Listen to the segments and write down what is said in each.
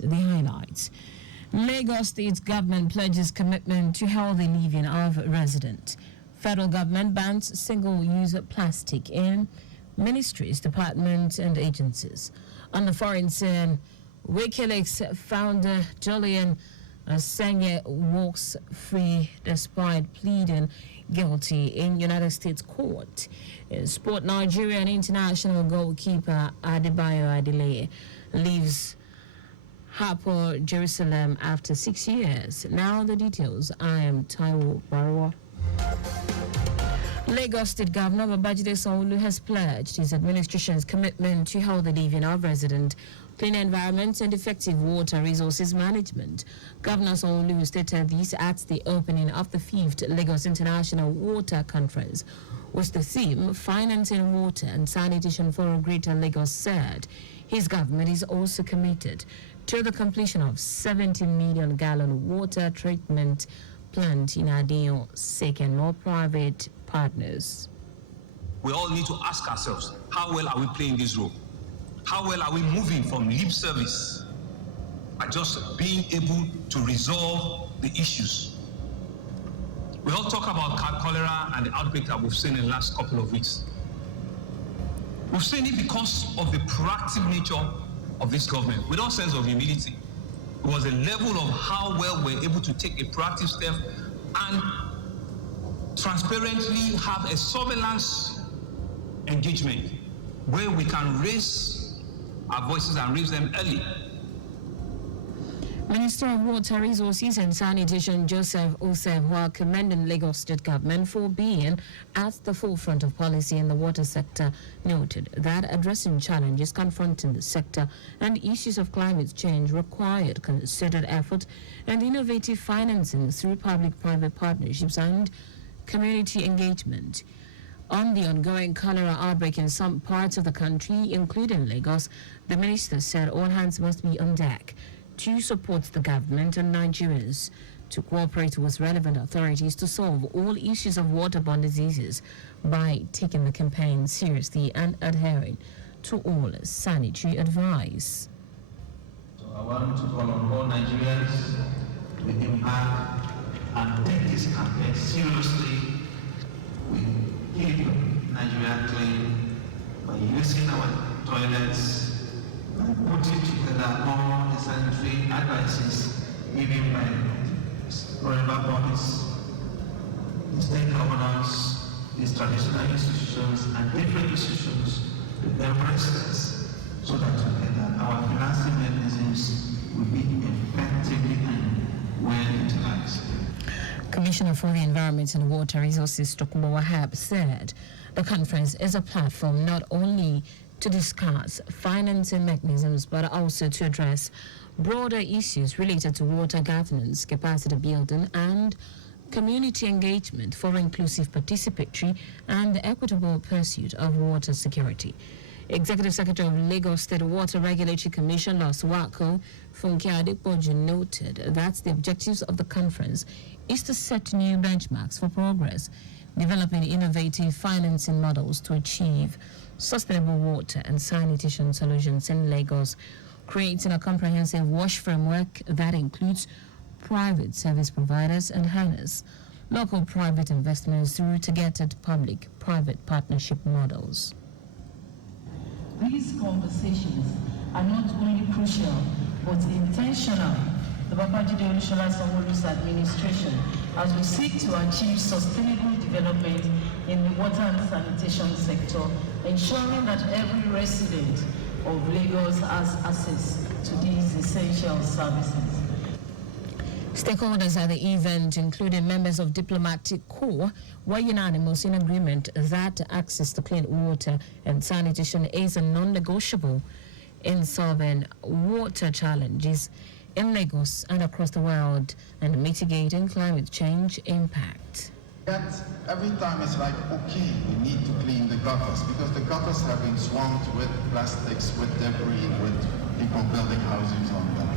The highlights. Lagos State government pledges commitment to healthy living of residents. Federal government bans single-use plastic in ministries, departments, and agencies. On the foreign scene, WikiLeaks founder Julian Assange walks free despite pleading guilty in United States court. In sport, Nigerian international goalkeeper Adebayo Adeleye leaves Hapoel Jerusalem after 6 years. Now the details. I am Taiwo Baruwa. Lagos State Governor Babajide Sanwo-Olu has pledged his administration's commitment to healthy living of residents, clean environment, and effective water resources management. Governor Sanwo-Olu stated this at the opening of the 5th Lagos International Water Conference, with the theme Financing Water and Sanitation for a Greater Lagos said. His government is also committed to the completion of 70 million gallon water treatment plant in Adio, seeking more private partners. We all need to ask ourselves, how well are we playing this role? How well are we moving from lip service by just being able to resolve the issues? We all talk about cholera and the outbreak that we've seen in the last couple of weeks. We've seen it because of the proactive nature of this government, with all sense of humility. It was a level of how well we're able to take a proactive step and transparently have a surveillance engagement where we can raise our voices and raise them early. Minister of Water Resources and Sanitation Joseph Osef, while commending Lagos State government for being at the forefront of policy in the water sector, noted that addressing challenges confronting the sector and issues of climate change required considered effort and innovative financing through public-private partnerships and community engagement. On the ongoing cholera outbreak in some parts of the country, including Lagos, the minister said all hands must be on deck to support the government and Nigerians to cooperate with relevant authorities to solve all issues of waterborne diseases by taking the campaign seriously and adhering to all sanitary advice. So I want to call on all Nigerians to impact and take this campaign seriously. We keep Nigeria clean by using our toilets, by putting together all the sanitary advices given by relevant bodies, the state governors, these traditional institutions, and different institutions to embrace this, so that together our financing mechanisms will be effectively and well utilized. Commissioner for the Environment and Water Resources Tokunbo Wahab said the conference is a platform not only to discuss financing mechanisms but also to address broader issues related to water governance, capacity building, and community engagement for inclusive, participatory, and equitable pursuit of water security. Executive Secretary of Lagos State Water Regulatory Commission, Loswako Funke Adepoju, noted that the objectives of the conference is to set new benchmarks for progress, developing innovative financing models to achieve sustainable water and sanitation solutions in Lagos, creating a comprehensive WASH framework that includes private service providers and harness local private investments through targeted public-private partnership models. These conversations are not only crucial but intentional. The Babajide Sanwo-Olu's administration, as we seek to achieve sustainable development in the water and sanitation sector, ensuring that every resident of Lagos has access to these essential services. Stakeholders at the event, including members of diplomatic corps, were unanimous in agreement that access to clean water and sanitation is a non-negotiable in solving water challenges in Lagos and across the world and mitigating climate change impact. Yet every time it's like, okay, we need to clean the gutters because the gutters have been swamped with plastics, with debris, with people building houses on them.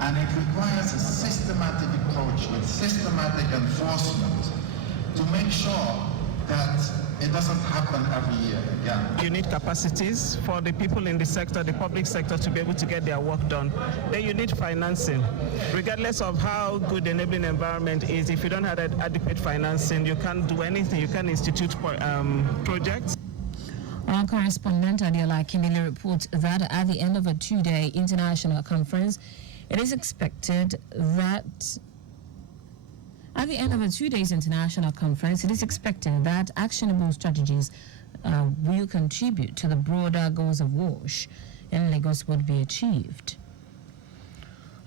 And it requires a systematic approach with systematic enforcement to make sure that it doesn't happen every year again. You need capacities for the people in the sector, the public sector, to be able to get their work done. Then you need financing. Regardless of how good the enabling environment is, if you don't have adequate financing, you can't do anything. You can't institute projects. Our correspondent Adiola Kimili reports that at the end of a two-day international conference, it is expected that actionable strategies will contribute to the broader goals of WASH in Lagos would be achieved.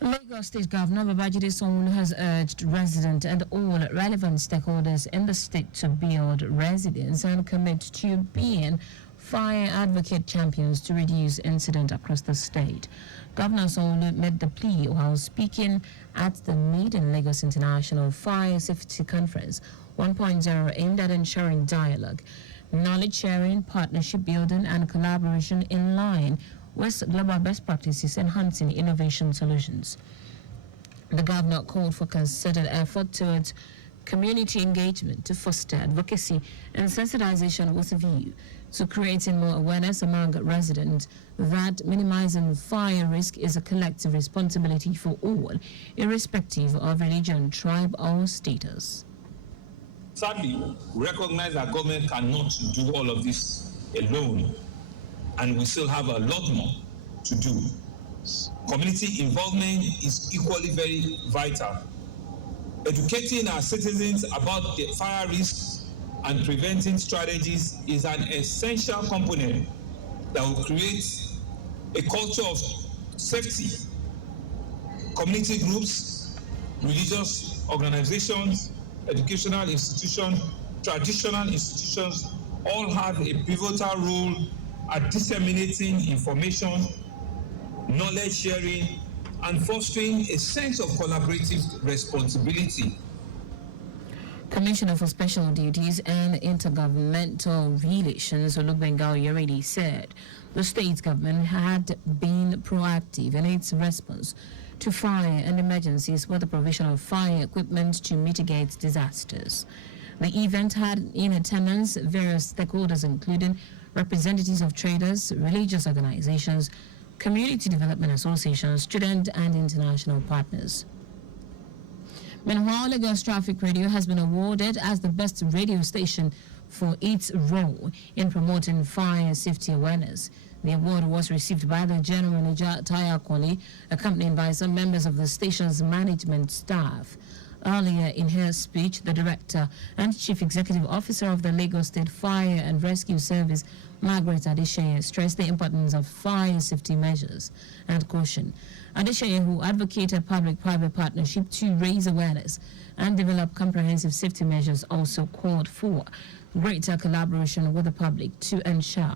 Lagos State Governor Babajide Sanwo-Olu has urged residents and all relevant stakeholders in the state to build resilience and commit to being fire advocate champions to reduce incidents across the state. Governor Sanwo-Olu made the plea while speaking at the Maiden Lagos International Fire Safety Conference 1.0 aimed at ensuring dialogue, knowledge sharing, partnership building and collaboration in line with global best practices enhancing innovation solutions. The governor called for concerted effort towards community engagement to foster advocacy and sensitization with a view to creating more awareness among residents that minimizing fire risk is a collective responsibility for all, irrespective of religion, tribe, or status. Sadly, we recognize that government cannot do all of this alone, and we still have a lot more to do. Community involvement is equally very vital. Educating our citizens about the fire risks and preventing strategies is an essential component that will create a culture of safety. Community groups, religious organizations, educational institutions, traditional institutions all have a pivotal role at disseminating information, knowledge sharing, and fostering a sense of collaborative responsibility. Commissioner for Special Duties and Intergovernmental Relations, Olubenga Oyeredi, said the state government had been proactive in its response to fire and emergencies with the provision of fire equipment to mitigate disasters. The event had in attendance various stakeholders, including representatives of traders, religious organizations, community development associations, student and international partners. Meanwhile, Lagos Traffic Radio has been awarded as the best radio station for its role in promoting fire safety awareness. The award was received by the General Manager, Taiwo, accompanied by some members of the station's management staff. Earlier in her speech, the Director and Chief Executive Officer of the Lagos State Fire and Rescue Service, Margaret Adesheye, stressed the importance of fire safety measures and caution. Adesheye, who advocated public-private partnership to raise awareness and develop comprehensive safety measures, also called for greater collaboration with the public to ensure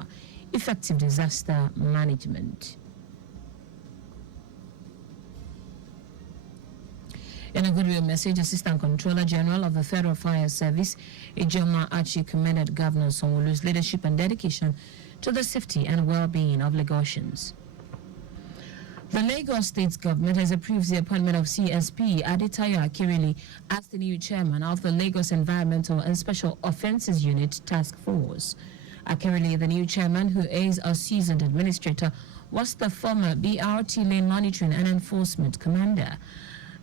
effective disaster management. In a goodwill message, Assistant Controller General of the Federal Fire Service, Ijoma Achi, commended Governor Sanwo-Olu's leadership and dedication to the safety and well-being of Lagosians. The Lagos State government has approved the appointment of CSP Adetayo Akirili as the new chairman of the Lagos Environmental and Special Offences Unit Task Force. Akirili, the new chairman, who is a seasoned administrator, was the former BRT Lane Monitoring and Enforcement Commander.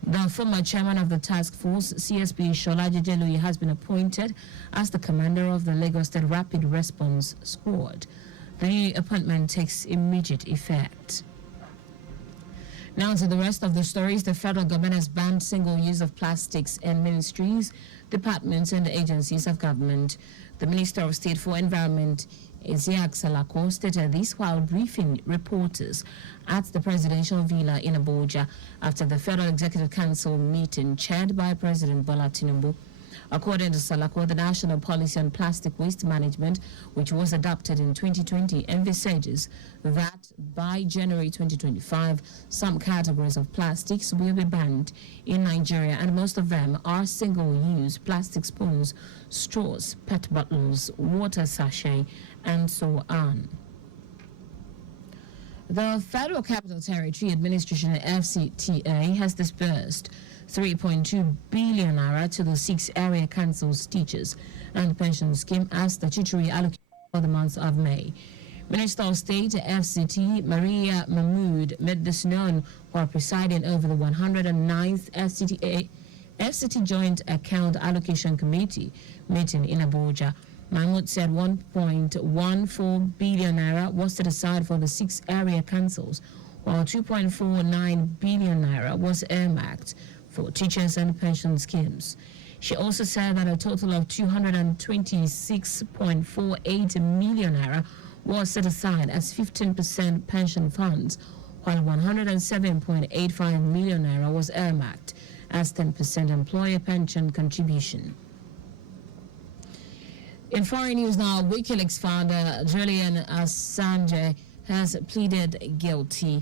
The former chairman of the task force, CSP Shola Jejeluyi, has been appointed as the commander of the Lagos State Rapid Response Squad. The new appointment takes immediate effect. Now to the rest of the stories. The federal government has banned single use of plastics in ministries, departments and agencies of government. The Minister of State for Environment, Isiaq Salako, stated this while briefing reporters at the presidential villa in Abuja after the Federal Executive Council meeting chaired by President Bola Tinubu. According to Salako, the National Policy on Plastic Waste Management, which was adopted in 2020, envisages that by January 2025, some categories of plastics will be banned in Nigeria, and most of them are single-use plastic spoons, straws, PET bottles, water sachet, and so on. The Federal Capital Territory Administration, FCTA, has disbursed 3.2 billion naira to the 6 area councils, teachers and pension scheme as statutory allocation for the month of May. Minister of State FCT Maria Mahmood made this known while presiding over the 109th FCT Joint Account Allocation Committee meeting in Abuja. Mahmood said 1.14 billion naira was set aside for the 6 area councils, while 2.49 billion naira was earmarked for teachers and pension schemes. She also said that a total of 226.48 million naira was set aside as 15% pension funds, while 107.85 million naira was earmarked as 10% employer pension contribution. In foreign news now, WikiLeaks founder Julian Assange has pleaded guilty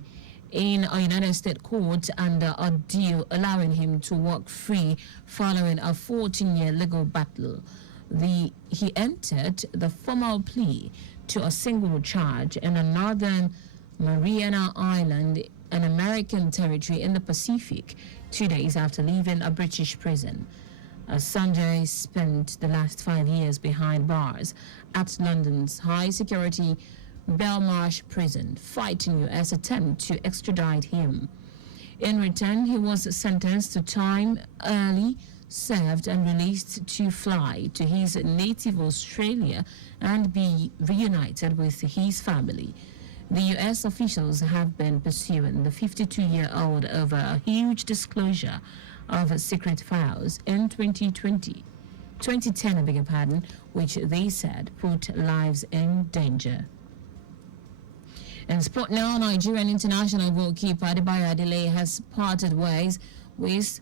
in a United States court under a deal allowing him to walk free following a 14-year legal battle. He entered the formal plea to a single charge in a northern Mariana Island, an American territory in the Pacific, 2 days after leaving a British prison. Assange spent the last 5 years behind bars at London's high-security Belmarsh prison, fighting U.S. attempt to extradite him. In return, he was sentenced to time early served and released to fly to his native Australia and be reunited with his family. The U.S. officials have been pursuing the 52-year-old over a huge disclosure of secret files in 2010, I beg your pardon, which they said put lives in danger. In sport now, Nigerian international goalkeeper Adebayo Adele has parted ways with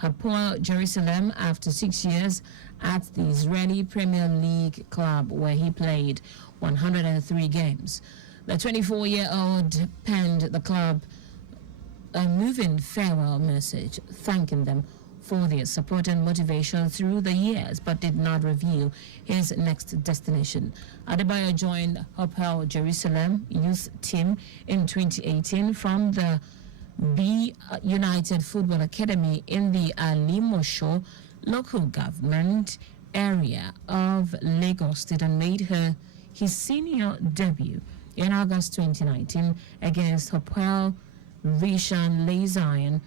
Hapoel Jerusalem after 6 years at the Israeli Premier League club where he played 103 games. The 24-year-old penned the club a moving farewell message thanking them for their support and motivation through the years, but did not reveal his next destination. Adebayo joined Hapoel Jerusalem youth team in 2018 from the B United Football Academy in the Alimosho local government area of Lagos State and made his senior debut in August 2019 against Hapoel Rishon LeZion.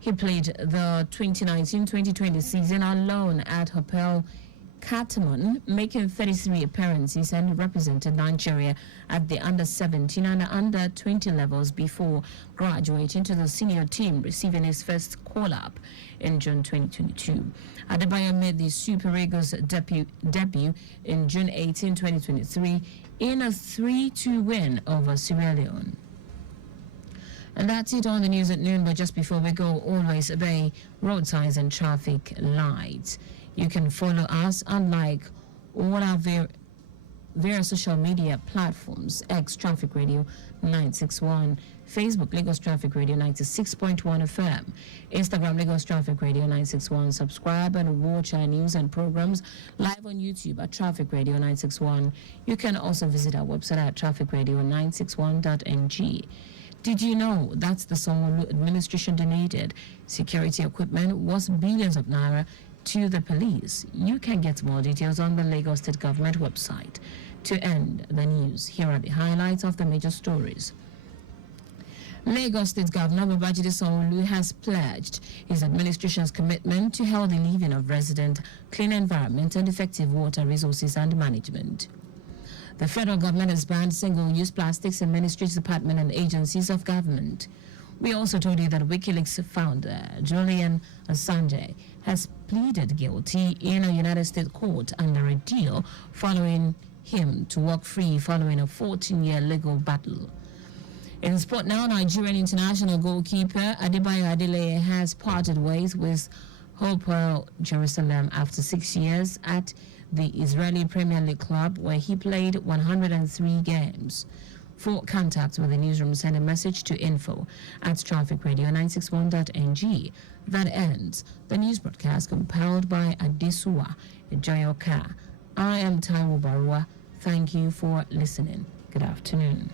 He played the 2019-2020 season alone at Hapoel Katamon, making 33 appearances and represented Nigeria at the under-17 and under-20 levels before graduating to the senior team, receiving his first call-up in June 2022. Adebayo made the Super Eagles debut in June 18, 2023 in a 3-2 win over Sierra Leone. And that's it on the news at noon, but just before we go, always obey road signs and traffic lights. You can follow us on like all our various social media platforms: X Traffic Radio 961, Facebook Lagos Traffic Radio 96.1 FM, Instagram Lagos Traffic Radio 961. Subscribe and watch our news and programs live on YouTube at Traffic Radio 961. You can also visit our website at trafficradio961.ng. Did you know that the Sanwo-Olu administration donated security equipment worth billions of naira to the police? You can get more details on the Lagos State Government website. To end the news, here are the highlights of the major stories. Lagos State Governor Babajide Sanwo-Olu has pledged his administration's commitment to healthy living of residents, clean environment, and effective water resources and management. The federal government has banned single-use plastics in ministries, departments, and agencies of government. We also told you that WikiLeaks founder Julian Assange has pleaded guilty in a United States court under a deal following him to walk free following a 14-year legal battle. In sport now, Nigerian international goalkeeper Adebayo Adele has parted ways with Hapoel Jerusalem after 6 years at the Israeli Premier League club where he played 103 games. For contact with the newsroom, send a message to info@trafficradio961.ng. That ends the news broadcast compiled by Adesuwa Joyoka. I am Taiwo Baruwa. Thank you for listening. Good afternoon.